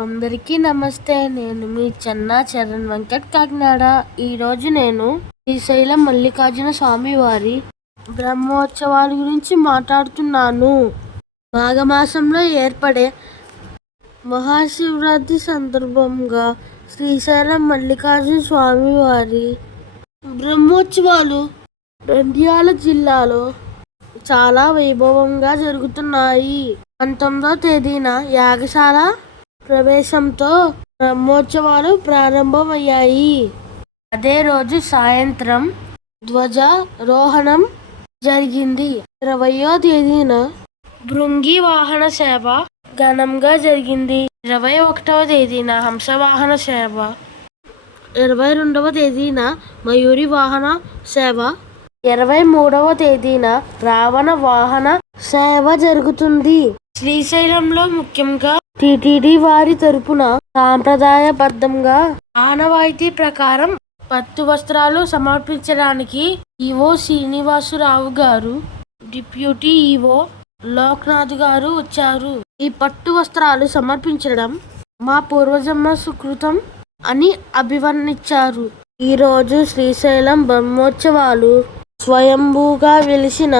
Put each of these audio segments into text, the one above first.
అందరికీ నమస్తే. నేను మీ చెన్నా చరణ్ వెంకట్ కాకినాడ. ఈరోజు నేను శ్రీశైలం మల్లికార్జున స్వామి వారి బ్రహ్మోత్సవాల గురించి మాట్లాడుతున్నాను. మాఘమాసంలో ఏర్పడే మహాశివరాత్రి సందర్భంగా శ్రీశైలం మల్లికార్జున స్వామి వారి బ్రహ్మోత్సవాలు నంద్యాల జిల్లాలో చాలా వైభవంగా జరుగుతున్నాయి. 19వ తేదీన యాగశాల ప్రవేశంతో బ్రహ్మోత్సవాలు ప్రారంభమయ్యాయి. అదే రోజు సాయంత్రం ధ్వజారోహణం జరిగింది. 20వ తేదీన భృంగి వాహన సేవ ఘనంగా జరిగింది. 21వ తేదీన హంసవాహన సేవ, 22వ తేదీన మయూరి వాహన సేవ, 23వ తేదీన రావణ వాహన సేవ జరుగుతుంది. శ్రీశైలంలో ముఖ్యంగా టీటీడీ వారి తరపున సాంప్రదాయబద్ధంగా ఆనవాయితీ ప్రకారం పట్టు వస్త్రాలు సమర్పించడానికి ఈవో శ్రీనివాసరావు గారు, డిప్యూటీ ఈవో లోక్నాథ్ గారు వచ్చారు. ఈ పట్టు వస్త్రాలు సమర్పించడం మా పూర్వజన్మ సుకృతం అని అభివర్ణించారు. ఈరోజు శ్రీశైలం బ్రహ్మోత్సవాలు స్వయంభూగా వెలిసిన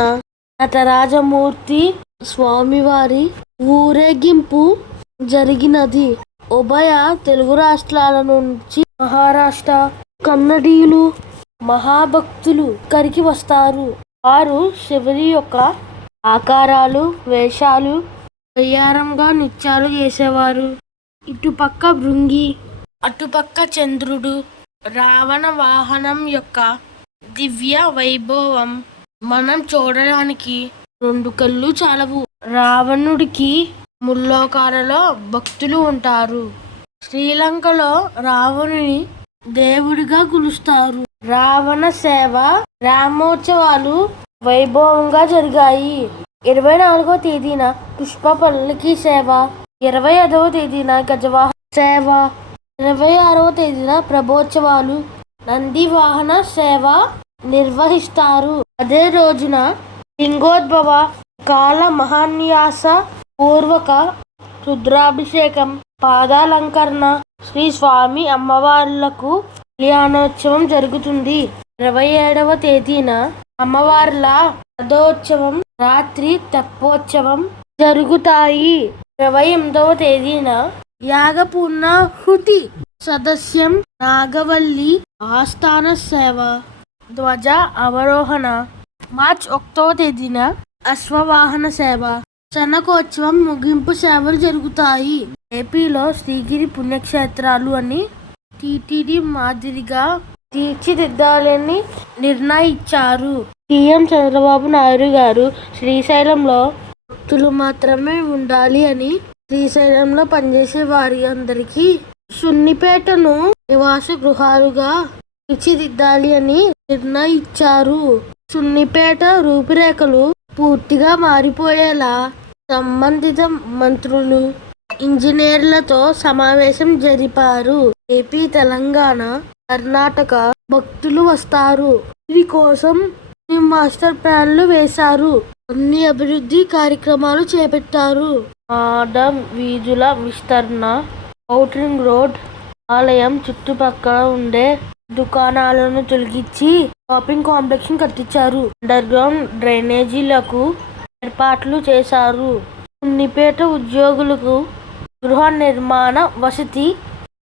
నటరాజమూర్తి స్వామివారి ఊరేగింపు జరిగినది. ఉభయ తెలుగు రాష్ట్రాల నుంచి మహారాష్ట్ర కన్నడీయులు మహాభక్తులు ఇక్కడికి వస్తారు. వారు శివుని యొక్క ఆకారాలు, వేషాలు వయ్యారంగా నృత్యాలు చేసేవారు. ఇటుపక్క భృంగి, అటుపక్క చంద్రుడు, రావణ వాహనం యొక్క దివ్య వైభవం మనం చూడడానికి 2 కళ్ళు చాలవు. రావణుడికి ముల్లోకాలలో భక్తులు ఉంటారు. శ్రీలంకలో రావణుని దేవుడిగా కొలుస్తారు. రావణ సేవ బ్రహ్మోత్సవాలు వైభవంగా జరిగాయి. 24వ తేదీన పుష్ప పల్లకి సేవ, 25వ తేదీన గజవాహన సేవ, 26వ తేదీన ప్రభోత్సవాలు, నంది వాహన సేవ నిర్వహిస్తారు. అదే రోజున లింగోద్భవ కాల మహాన్యాస పూర్వక రుద్రాభిషేకం, పాదాలంకరణ, శ్రీ స్వామి అమ్మవార్లకు కళ్యాణోత్సవం జరుగుతుంది. 27వ తేదీన అమ్మవార్ల రథోత్సవం, రాత్రి తెప్పోత్సవం జరుగుతాయి. 28వ తేదీన యాగపూర్ణాహుతి సదస్యం, నాగవల్లి ఆస్థాన సేవ, ధ్వజ అవరోహణ, మార్చి 1వ తేదీన అశ్వవాహన సేవ, శనకోత్సవం ముగింపు సేవలు జరుగుతాయి. ఏపీలో శ్రీగిరి పుణ్యక్షేత్రాలు అని టీటీడీ మాదిరిగా తీర్చిదిద్దాలని నిర్ణయించారు. సీఎం చంద్రబాబు నాయుడు గారు శ్రీశైలంలో భక్తులు మాత్రమే ఉండాలి అని, శ్రీశైలంలో పనిచేసే వారి అందరికీ సున్నిపేటను నివాస గృహాలుగా తీర్చిదిద్దాలి అని నిర్ణయించారు. సున్నిపేట రూపురేఖలు పూర్తిగా మారిపోయేలా సంబంధిత మంత్రులు, ఇంజనీర్లతో సమావేశం జరిపారు. ఏపీ, తెలంగాణ, కర్ణాటక భక్తులు వస్తారు. వీరి కోసం మాస్టర్ ప్లాన్లు వేశారు. అన్ని అభివృద్ధి కార్యక్రమాలు చేపట్టారు. ఆడం వీధుల విస్తరణ, ఔట్రింగ్ రోడ్, ఆలయం చుట్టుపక్కల ఉండే దుకాణాలను తొలగించి షాపింగ్ కాంప్లెక్స్ కట్టించారు. అండర్ గ్రౌండ్ డ్రైనేజీలకు ఏర్పాట్లు చేశారు. సున్నిపేట ఉద్యోగులకు గృహ నిర్మాణ వసతి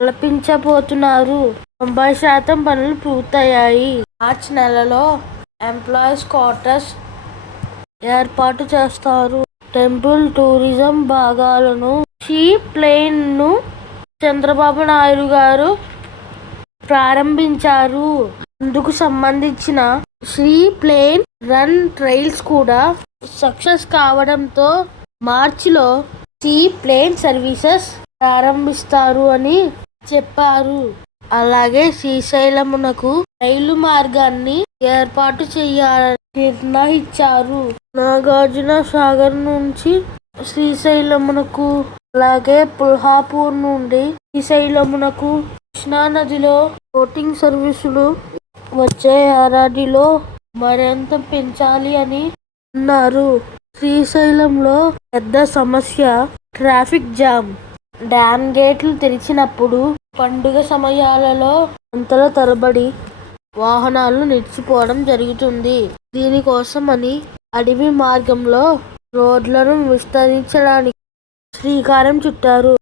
కల్పించబోతున్నారు. 90% పనులు పూర్తయ్యాయి. మార్చి నెలలో ఎంప్లాయీస్ క్వార్టర్స్ ఏర్పాటు చేస్తారు. టెంపుల్ టూరిజం భాగాలను సీ ప్లేన్ ను చంద్రబాబు నాయుడు గారు ప్రారంభించారు. అందుకు సంబంధించిన శ్రీ ప్లేన్ రన్ ట్రయల్స్ కూడా సక్సెస్ కావడంతో మార్చిలో సీ ప్లేన్ సర్వీసెస్ ప్రారంభిస్తారు అని చెప్పారు. అలాగే శ్రీశైలమునకు రైలు మార్గాన్ని ఏర్పాటు చేయాలని నిర్ణయించారు. నాగార్జున సాగర్ నుంచి శ్రీశైలమునకు, అలాగే పుల్హాపూర్ నుండి శ్రీశైలమునకు కృష్ణానదిలో బోటింగ్ సర్వీసులు వచ్చే ఏడాదిలో మరింత పెంచాలి అని అన్నారు. శ్రీశైలంలో పెద్ద సమస్య ట్రాఫిక్ జామ్. డ్యామ్ గేట్లు తెరిచినప్పుడు పండుగ సమయాలలో గంటల తరబడి వాహనాలు నిలిచిపోవడం జరుగుతుంది. దీనికోసమని అడవి మార్గంలో రోడ్లను విస్తరించడానికి శ్రీకారం చుట్టారు.